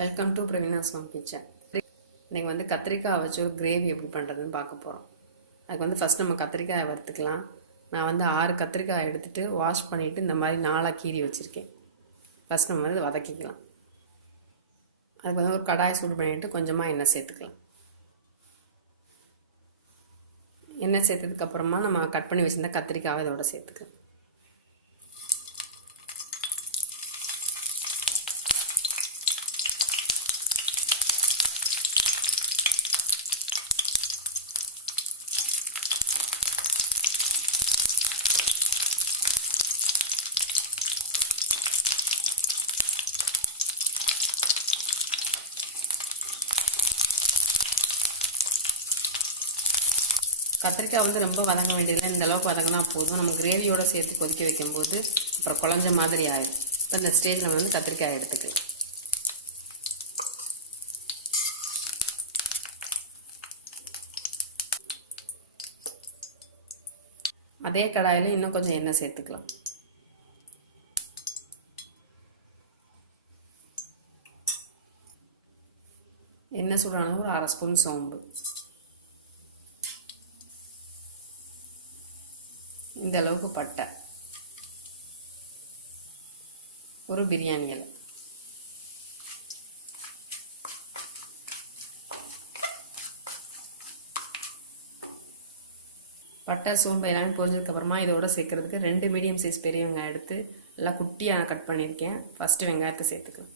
Welcome to Praveena Som kitchen இன்றைக்கி வந்து கத்திரிக்காய் வச்சு ஒரு கிரேவி எப்படி பண்ணுறதுன்னு பார்க்க போகிறோம் அதுக்கு வந்து ஃபஸ்ட் நம்ம கத்திரிக்காயை வறுத்துக்கலாம். நான் வந்து ஆறு கத்திரிக்காய் எடுத்துகிட்டு வாஷ் பண்ணிவிட்டு இந்த மாதிரி நாலாக கீறி வச்சுருக்கேன். ஃபஸ்ட் நம்ம வந்து வதக்கிக்கலாம். அதுக்கு வந்து ஒரு கடாய் சூடு பண்ணிவிட்டு கொஞ்சமாக எண்ணெய் சேர்த்துக்கலாம். எண்ணெய் சேர்த்ததுக்கப்புறமா நம்ம கட் பண்ணி வச்சுருந்தா கத்திரிக்காவை இதோட சேர்த்துக்கலாம். கத்திரிக்காய் வந்து ரொம்ப வதங்க வேண்டியதில்லை. இந்த அளவுக்கு வதங்கினா போதும். நம்ம கிரேவியோட சேர்த்து கொதிக்க வைக்கும்போது அப்புறம் குழஞ்ச மாதிரி ஆயிடும். இப்போ இந்த ஸ்டேஜில் வந்து கத்திரிக்காய் எடுத்துக்கலாம். அதே கடாயில் இன்னும் கொஞ்சம் எண்ணெய் சேர்த்துக்கலாம். எண்ணெய் சூடானது ஒரு அரை ஸ்பூன் சோம்பு. இந்த அளவுக்கு பட்டை. ஒரு பிரியாணி இலை. பட்டை சோம்பு எல்லாமே பொரிஞ்சதுக்கப்புறமா இதோட சேர்க்கறதுக்கு ரெண்டு மீடியம் சைஸ் பெரிய வெங்காயம் எடுத்து நல்லா குட்டியாக கட் பண்ணியிருக்கேன். ஃபஸ்ட்டு வெங்காயத்தை சேர்த்துக்கலாம்.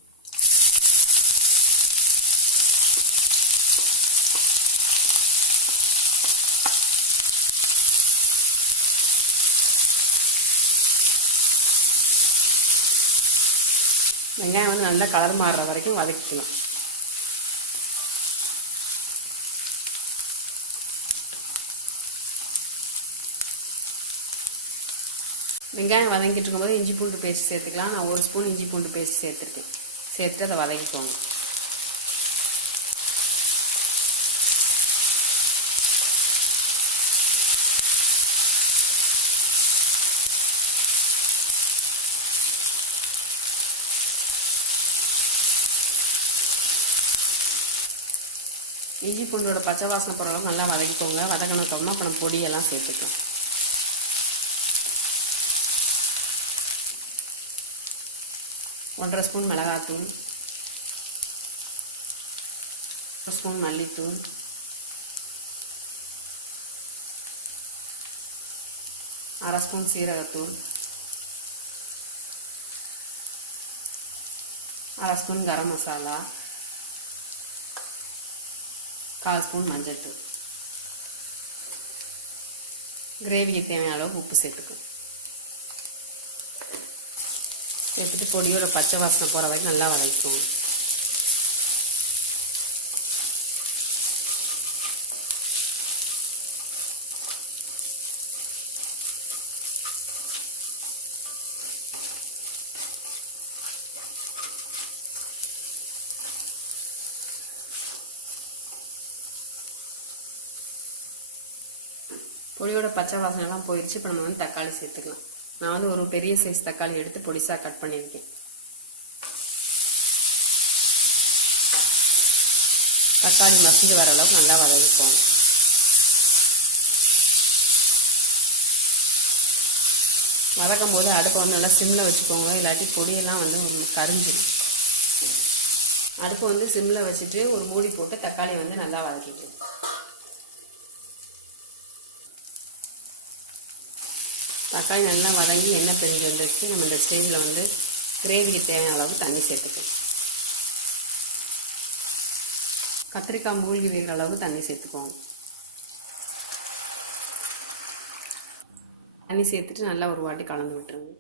வெங்காயம் வந்து நல்லா கலர் மாறுற வரைக்கும் வதக்கிக்கணும். வெங்காயம் வதங்கிட்டு இருக்கும்போது இஞ்சி பூண்டு பேஸ்ட் சேர்த்துக்கலாம். நான் ஒரு ஸ்பூன் இஞ்சி பூண்டு பேஸ்ட் சேர்த்துருக்கேன். சேர்த்துட்டு அதை வதக்கிக்கோங்க. இஞ்சி பூண்டோட பச்சை வாசனை போகிற அளவுக்கு நல்லா வதக்கிக்கோங்க. வதக்கினதுக்கப்புறமா அப்புறம் பொடியெல்லாம் சேர்த்துக்கலாம். ஒன்றரை ஸ்பூன் மிளகாத்தூள். ஒரு ஸ்பூன் மல்லித்தூள். அரை ஸ்பூன் சீரகத்தூள். அரை ஸ்பூன் கரம் மசாலா. கால் ஸ்பூன் மஞ்சள்தூள் கிரேவிக்கு தேவையான அளவுக்கு உப்பு சேர்த்துக்கும் சேர்த்துட்டு பொடியோட பச்சை வாசனை போகிற வரைக்கும் நல்லா வதக்கிக்குவோம் பொடியோட பச்சை வாசனைலாம் போயிடுச்சு இப்போ நம்ம வந்து தக்காளி சேர்த்துக்கலாம். நான் வந்து ஒரு பெரிய சைஸ் தக்காளி எடுத்து பொடிசாக கட் பண்ணியிருக்கேன். தக்காளி மசிஞ்சு வர அளவுக்கு நல்லா வதக்கிக்கோங்க வதக்கும் போது அடுப்பை வந்து நல்லா சிம்மில் வச்சுக்கோங்க. இல்லாட்டி பொடியெல்லாம் வந்து ஒரு கரிஞ்சிடும் அடுப்பை வந்து சிம்மில் வச்சுட்டு ஒரு மூடி போட்டு தக்காளி வந்து நல்லா வதக்கிட்டு தக்காளி நல்லா வதங்கி எண்ணெய் பிரிஞ்சு வந்துருச்சு. நம்ம இந்த ஸ்டேஜில் வந்து கிரேவிக்கு தேவையான அளவுக்கு தண்ணி சேர்த்துக்கணும் கத்திரிக்காய் மூழ்கி வேகிற அளவுக்கு தண்ணி சேர்த்துக்குவோம். தண்ணி சேர்த்துட்டு நல்லா ஒரு வாட்டி கலந்து விட்டுருங்க.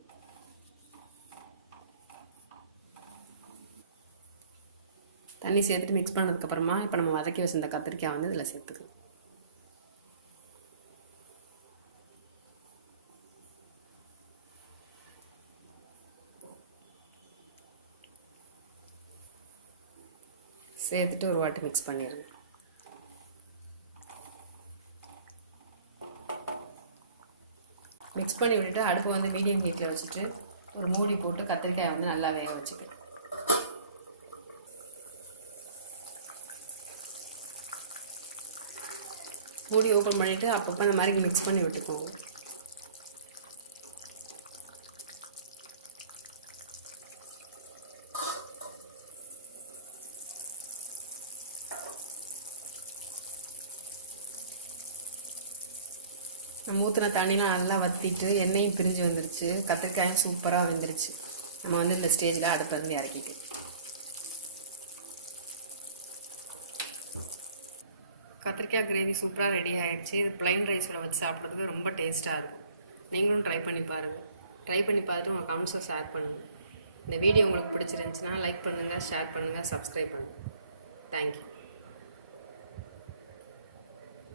தண்ணி சேர்த்துட்டு மிக்ஸ் பண்ணதுக்கப்புறமா இப்போ நம்ம வதக்கி வச்சிருந்த கத்திரிக்காய் வந்து இதில் சேர்த்துக்கலாம். சேர்த்துட்டு ஒரு வாட்டி மிக்ஸ் பண்ணிடுங்க. மிக்ஸ் பண்ணி விட்டுட்டு அடுப்பை வந்து மீடியம் ஹீட்டில் வச்சுட்டு ஒரு மூடி போட்டு கத்திரிக்காயை வந்து நல்லா வேக வச்சுக்கணும் மூடி ஓப்பன் பண்ணிவிட்டு அப்பப்போ அந்த மாதிரி மிக்ஸ் பண்ணி விட்டுக்கோங்க. நம்ம ஊற்றின தண்ணியெலாம் நல்லா வற்றிட்டு எண்ணெயும் பிரிஞ்சு வந்துருச்சு. கத்திரிக்காயும் சூப்பராக வெந்துருச்சு. நம்ம வந்து இந்த ஸ்டேஜில் அடுப்பிலேருந்து இறக்கிட்டு. கத்திரிக்காய் கிரேவி சூப்பராக ரெடி ஆகிடுச்சு இது ப்ளைன் ரைஸோட வச்சு சாப்பிட்றதுக்கு ரொம்ப டேஸ்ட்டாக இருக்கும். நீங்களும் ட்ரை பண்ணி பாருங்கள் ட்ரை பண்ணி பார்த்துட்டு உங்கள் கமெண்ட்ஸை ஷேர் பண்ணுங்கள் இந்த வீடியோ உங்களுக்கு பிடிச்சிருந்துச்சுன்னா லைக் பண்ணுங்கள் ஷேர் பண்ணுங்கள் சப்ஸ்கிரைப் பண்ணுங்கள் தேங்க்யூ